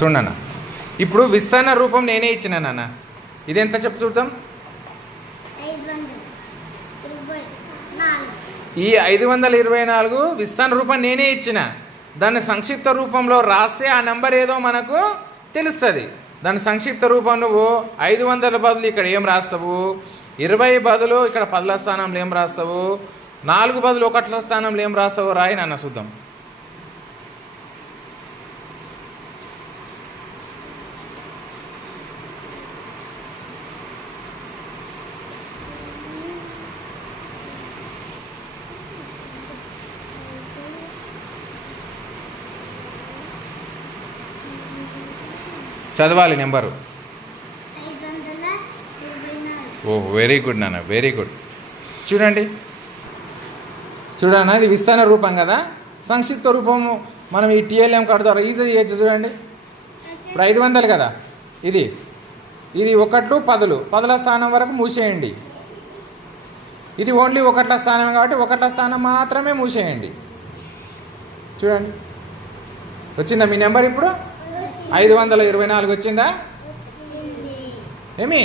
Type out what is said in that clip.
చూడన్న ఇప్పుడు విస్తరణ రూపం నేనే ఇచ్చిన నాన్న ఇది ఎంత చెప్పు చూద్దాం ఈ 524 విస్తరణ రూపం నేనే ఇచ్చిన దాన్ని సంక్షిప్త రూపంలో రాస్తే ఆ నెంబర్ ఏదో మనకు తెలుస్తుంది దాని సంక్షిప్త రూపం నువ్వు 500 బదులు ఇక్కడ ఏం రాస్తావు 20 బదులు ఇక్కడ 10ల స్థానంలో ఏం రాస్తావు 4 బదులు 1ల స్థానంలో ఏం రాస్తావు రాయి నాన్న చూద్దాం చదవాలి నెంబరు ఓహ్ వెరీ గుడ్ నాన్న వెరీ గుడ్ చూడండి చూడన్న ఇది విస్తరణ రూపం కదా సంక్షిప్త రూపము మనం ఈ టీఎల్ఎం కార్డు ద్వారా ఈజీ చేయొచ్చు చూడండి ఇప్పుడు 500 కదా ఇది 1 10ల స్థానం వరకు మూసేయండి ఇది ఓన్లీ 1ల స్థానం కాబట్టి 1ల స్థానం మాత్రమే మూసేయండి చూడండి వచ్చిందా మీ నెంబర్ ఇప్పుడు 524 వచ్చిందా ఏమి